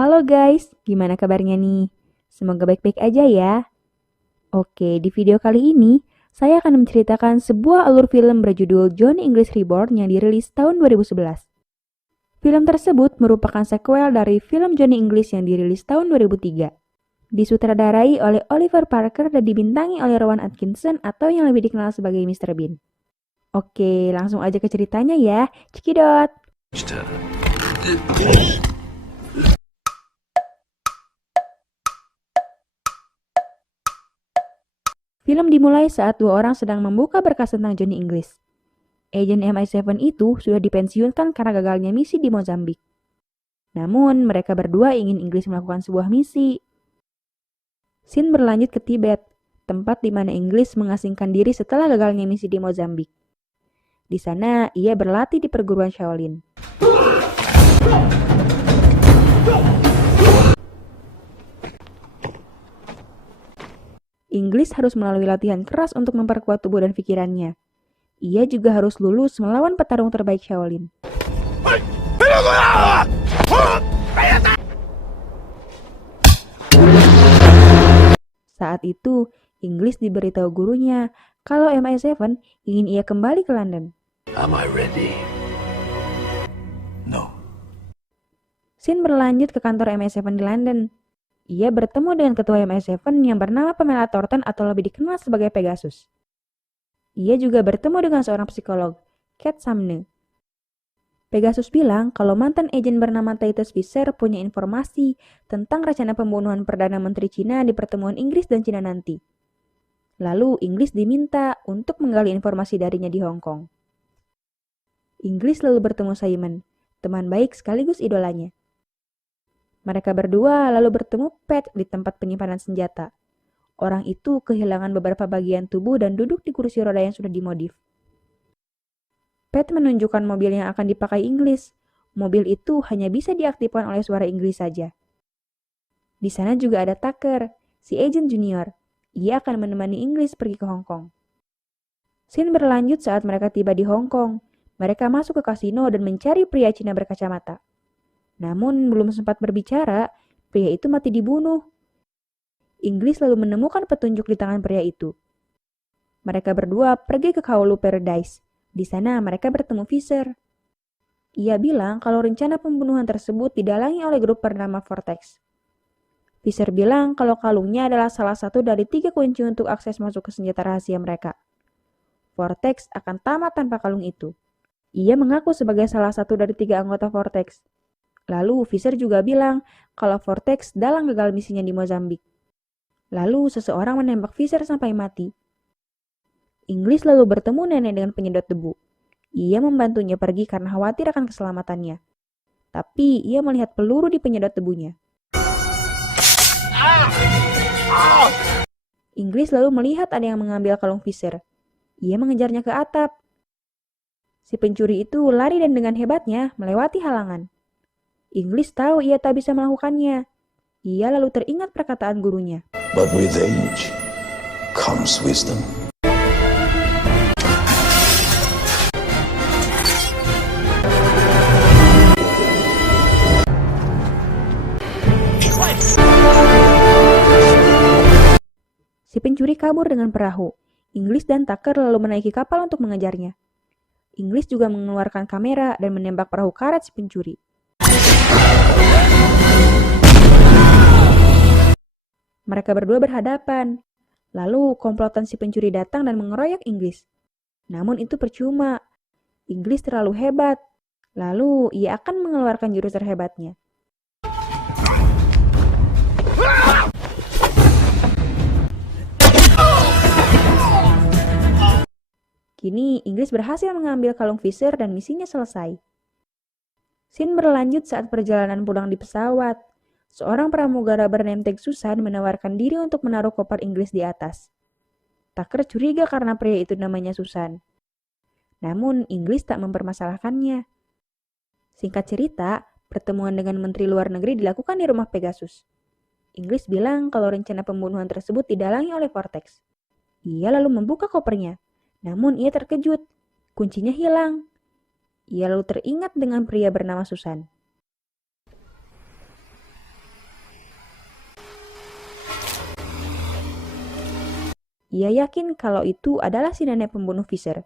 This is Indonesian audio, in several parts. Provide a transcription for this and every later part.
Halo guys, gimana kabarnya nih? Semoga baik-baik aja ya. Oke, di video kali ini saya akan menceritakan sebuah alur film berjudul Johnny English Reborn yang dirilis tahun 2011. Film tersebut merupakan sequel dari film Johnny English yang dirilis tahun 2003. Disutradarai oleh Oliver Parker dan dibintangi oleh Rowan Atkinson atau yang lebih dikenal sebagai Mr. Bean. Oke, langsung aja ke ceritanya ya. Cikidot! Film dimulai saat dua orang sedang membuka berkas tentang Johnny English. Agen MI7 itu sudah dipensiunkan karena gagalnya misi di Mozambik. Namun, mereka berdua ingin English melakukan sebuah misi. Scene berlanjut ke Tibet, tempat di mana English mengasingkan diri setelah gagalnya misi di Mozambik. Di sana, ia berlatih di perguruan Shaolin. English harus melalui latihan keras untuk memperkuat tubuh dan pikirannya. Ia juga harus lulus melawan petarung terbaik Shaolin. Saat itu, English diberitahu gurunya kalau MI7 ingin ia kembali ke London. Am I ready? No. Scene berlanjut ke kantor MI7 di London. Ia bertemu dengan ketua MI7 yang bernama Pamela Thornton atau lebih dikenal sebagai Pegasus. Ia juga bertemu dengan seorang psikolog, Cat Sumner. Pegasus bilang kalau mantan agen bernama Titus Fisher punya informasi tentang rencana pembunuhan Perdana Menteri Cina di pertemuan Inggris dan Cina nanti. Lalu Inggris diminta untuk menggali informasi darinya di Hong Kong. Inggris lalu bertemu Simon, teman baik sekaligus idolanya. Mereka berdua lalu bertemu Pat di tempat penyimpanan senjata. Orang itu kehilangan beberapa bagian tubuh dan duduk di kursi roda yang sudah dimodif. Pat menunjukkan mobil yang akan dipakai Inggris. Mobil itu hanya bisa diaktifkan oleh suara Inggris saja. Di sana juga ada Tucker, si agent junior. Ia akan menemani Inggris pergi ke Hong Kong. Scene berlanjut saat mereka tiba di Hong Kong. Mereka masuk ke kasino dan mencari pria Cina berkacamata. Namun belum sempat berbicara, pria itu mati dibunuh. Inggris lalu menemukan petunjuk di tangan pria itu. Mereka berdua pergi ke Kowloon Paradise. Di sana mereka bertemu Fisher. Ia bilang kalau rencana pembunuhan tersebut didalangi oleh grup bernama Vortex. Fisher bilang kalau kalungnya adalah salah satu dari 3 kunci untuk akses masuk ke senjata rahasia mereka. Vortex akan tamat tanpa kalung itu. Ia mengaku sebagai salah satu dari 3 anggota Vortex. Lalu Fisher juga bilang kalau Vortex dalam gagal misinya di Mozambik. Lalu seseorang menembak Fisher sampai mati. Inggris lalu bertemu nenek dengan penyedot debu. Ia membantunya pergi karena khawatir akan keselamatannya. Tapi ia melihat peluru di penyedot debunya. Inggris lalu melihat ada yang mengambil kalung Fisher. Ia mengejarnya ke atap. Si pencuri itu lari dan dengan hebatnya melewati halangan. Inggris tahu ia tak bisa melakukannya. Ia lalu teringat perkataan gurunya. But with age comes wisdom. Si pencuri kabur dengan perahu. Inggris dan Tucker lalu menaiki kapal untuk mengejarnya. Inggris juga mengeluarkan kamera dan menembak perahu karet si pencuri. Mereka berdua berhadapan. Lalu komplotan si pencuri datang dan mengeroyok Inggris. Namun itu percuma. Inggris terlalu hebat. Lalu ia akan mengeluarkan jurus terhebatnya. Kini Inggris berhasil mengambil kalung Fisher dan misinya selesai. Scene berlanjut saat perjalanan pulang di pesawat. Seorang pramugara bernama Susan menawarkan diri untuk menaruh koper Inggris di atas. Tucker curiga karena pria itu namanya Susan. Namun Inggris tak mempermasalahkannya. Singkat cerita, pertemuan dengan Menteri Luar Negeri dilakukan di rumah Pegasus. Inggris bilang kalau rencana pembunuhan tersebut didalangi oleh Vortex. Ia lalu membuka kopernya. Namun ia terkejut, kuncinya hilang. Ia lalu teringat dengan pria bernama Susan. Ia yakin kalau itu adalah si nenek pembunuh Visser.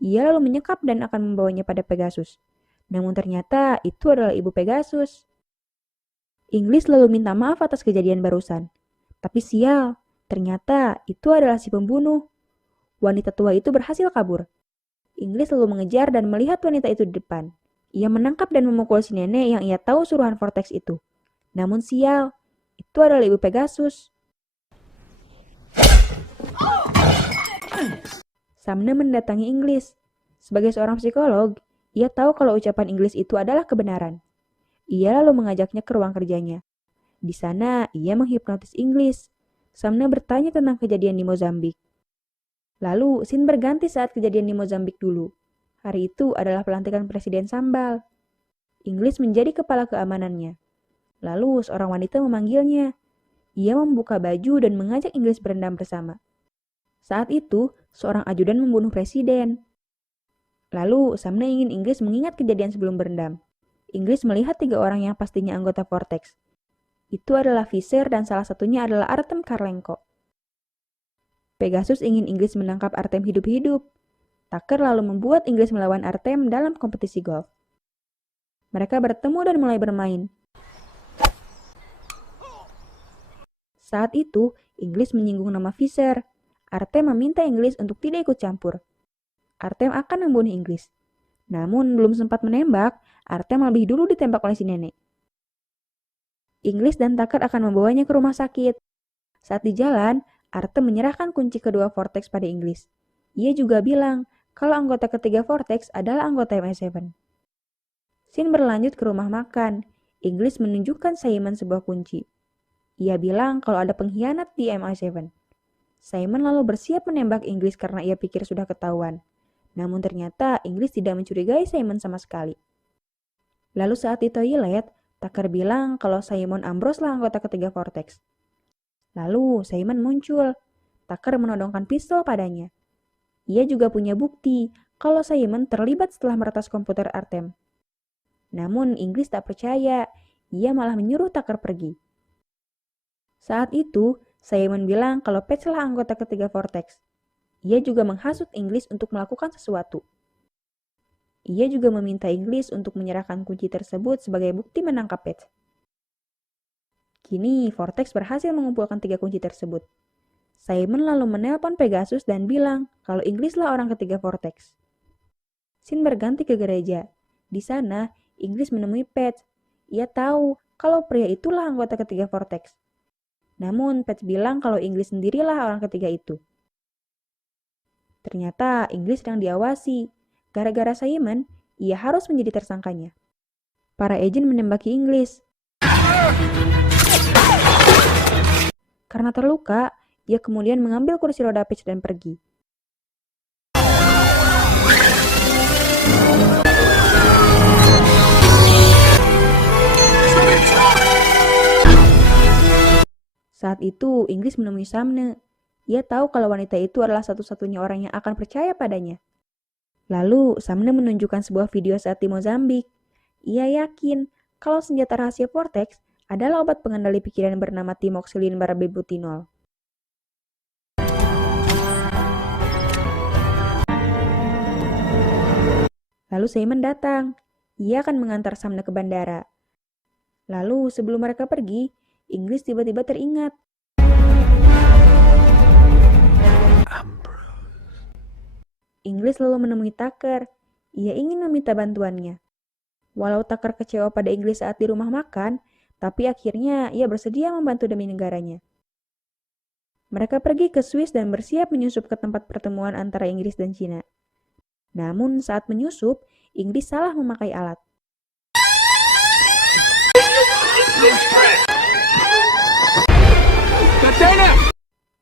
Ia lalu menyekap dan akan membawanya pada Pegasus. Namun ternyata itu adalah ibu Pegasus. Inggris lalu minta maaf atas kejadian barusan. Tapi sial, ternyata itu adalah si pembunuh. Wanita tua itu berhasil kabur. Inggris lalu mengejar dan melihat wanita itu di depan. Ia menangkap dan memukul si nenek yang ia tahu suruhan Vortex itu. Namun sial, itu adalah ibu Pegasus. Sumner mendatangi Inggris. Sebagai seorang psikolog, ia tahu kalau ucapan Inggris itu adalah kebenaran. Ia lalu mengajaknya ke ruang kerjanya. Di sana, ia menghipnotis Inggris. Sumner bertanya tentang kejadian di Mozambik. Lalu, scene berganti saat kejadian di Mozambik dulu. Hari itu adalah pelantikan Presiden Sambal. Inggris menjadi kepala keamanannya. Lalu, seorang wanita memanggilnya. Ia membuka baju dan mengajak Inggris berendam bersama. Saat itu, seorang ajudan membunuh presiden. Lalu, Sumner ingin Inggris mengingat kejadian sebelum berendam. Inggris melihat 3 orang yang pastinya anggota Vortex. Itu adalah Visser dan salah satunya adalah Artem Karlenko. Pegasus ingin Inggris menangkap Artem hidup-hidup. Tucker lalu membuat Inggris melawan Artem dalam kompetisi golf. Mereka bertemu dan mulai bermain. Saat itu, Inggris menyinggung nama Visser. Artem meminta Inggris untuk tidak ikut campur. Artem akan membunuh Inggris. Namun belum sempat menembak, Artem lebih dulu ditembak oleh si nenek. Inggris dan Tucker akan membawanya ke rumah sakit. Saat di jalan, Artem menyerahkan kunci kedua Vortex pada Inggris. Ia juga bilang kalau anggota ketiga Vortex adalah anggota MI7. Scene berlanjut ke rumah makan. Inggris menunjukkan Simon sebuah kunci. Ia bilang kalau ada pengkhianat di MI7. Simon lalu bersiap menembak Inggris karena ia pikir sudah ketahuan. Namun ternyata Inggris tidak mencurigai Simon sama sekali. Lalu saat di toilet, Tucker bilang kalau Simon Ambrose lah anggota ketiga Vortex. Lalu Simon muncul. Tucker menodongkan pistol padanya. Ia juga punya bukti kalau Simon terlibat setelah meretas komputer Artem. Namun Inggris tak percaya. Ia malah menyuruh Tucker pergi. Saat itu, Simon bilang kalau Patch lah anggota ketiga Vortex. Ia juga menghasut Inggris untuk melakukan sesuatu. Ia juga meminta Inggris untuk menyerahkan kunci tersebut sebagai bukti menangkap Patch. Kini, Vortex berhasil mengumpulkan 3 kunci tersebut. Simon lalu menelpon Pegasus dan bilang kalau Inggris lah orang ketiga Vortex. Scene berganti ke gereja. Di sana, Inggris menemui Patch. Ia tahu kalau pria itulah anggota ketiga Vortex. Namun, Patch bilang kalau Inggris sendirilah orang ketiga itu. Ternyata Inggris sedang diawasi. Gara-gara Simon, ia harus menjadi tersangkanya. Para agen menembaki Inggris. Karena terluka, ia kemudian mengambil kursi roda Patch dan pergi. Saat itu, Inggris menemui Sumner. Ia tahu kalau wanita itu adalah satu-satunya orang yang akan percaya padanya. Lalu, Sumner menunjukkan sebuah video saat di Mozambik. Ia yakin kalau senjata rahasia Vortex adalah obat pengendali pikiran bernama timoxylin barbibutinol. Lalu Simon datang. Ia akan mengantar Sumner ke bandara. Lalu, sebelum mereka pergi, Inggris tiba-tiba teringat. Inggris lalu menemui Tucker. Ia ingin meminta bantuannya. Walau Tucker kecewa pada Inggris saat di rumah makan, tapi akhirnya ia bersedia membantu demi negaranya. Mereka pergi ke Swiss dan bersiap menyusup ke tempat pertemuan antara Inggris dan Cina. Namun saat menyusup, Inggris salah memakai alat.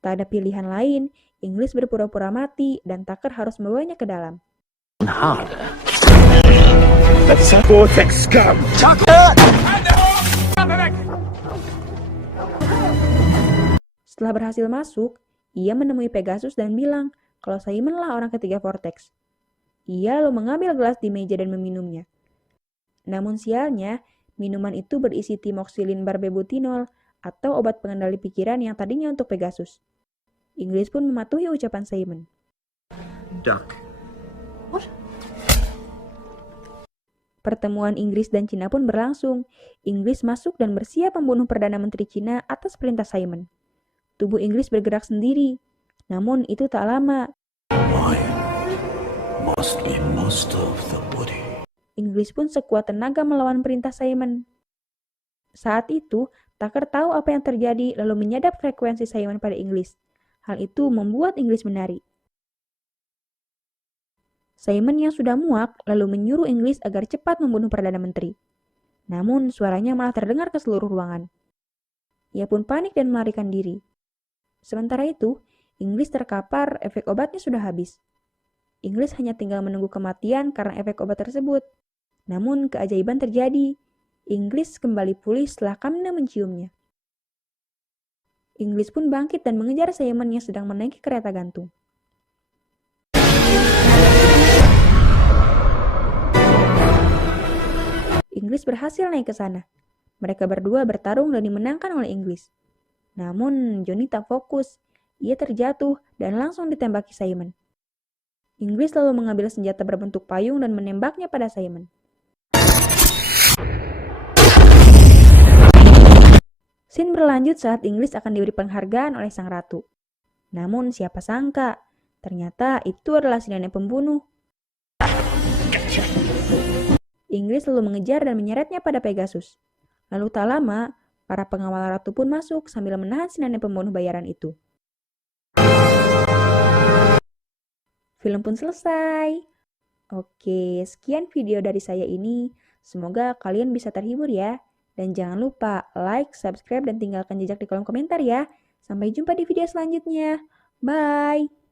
Tak ada pilihan lain, Inggris berpura-pura mati dan Tucker harus membawanya ke dalam. That's a Vortex scum! Setelah berhasil masuk, ia menemui Pegasus dan bilang kalau Simon lah orang ketiga Vortex. Ia lalu mengambil gelas di meja dan meminumnya. Namun sialnya, minuman itu berisi timoxylin barbibutinol atau obat pengendali pikiran yang tadinya untuk Pegasus. Inggris pun mematuhi ucapan Simon. Duck. Pertemuan Inggris dan Cina pun berlangsung. Inggris masuk dan bersiap membunuh Perdana Menteri Cina atas perintah Simon. Tubuh Inggris bergerak sendiri. Namun itu tak lama. Mind must be master of the body. Inggris pun sekuat tenaga melawan perintah Simon. Saat itu, Tucker tahu apa yang terjadi lalu menyadap frekuensi Simon pada Inggris. Hal itu membuat Inggris menari. Simon yang sudah muak lalu menyuruh Inggris agar cepat membunuh Perdana Menteri. Namun suaranya malah terdengar ke seluruh ruangan. Ia pun panik dan melarikan diri. Sementara itu, Inggris terkapar efek obatnya sudah habis. Inggris hanya tinggal menunggu kematian karena efek obat tersebut. Namun keajaiban terjadi. Inggris kembali pulih setelah Kamna menciumnya. Inggris pun bangkit dan mengejar Simon yang sedang menaiki kereta gantung. Inggris berhasil naik ke sana. Mereka berdua bertarung dan dimenangkan oleh Inggris. Namun, Johnny tak fokus. Ia terjatuh dan langsung ditembaki Simon. Inggris lalu mengambil senjata berbentuk payung dan menembaknya pada Simon. Scene berlanjut saat Inggris akan diberi penghargaan oleh sang ratu. Namun siapa sangka, ternyata itu adalah si nenek pembunuh. Inggris lalu mengejar dan menyeretnya pada Pegasus. Lalu tak lama, para pengawal ratu pun masuk sambil menahan si nenek pembunuh bayaran itu. Film pun selesai. Oke, sekian video dari saya ini. Semoga kalian bisa terhibur ya. Dan jangan lupa like, subscribe, dan tinggalkan jejak di kolom komentar ya. Sampai jumpa di video selanjutnya. Bye!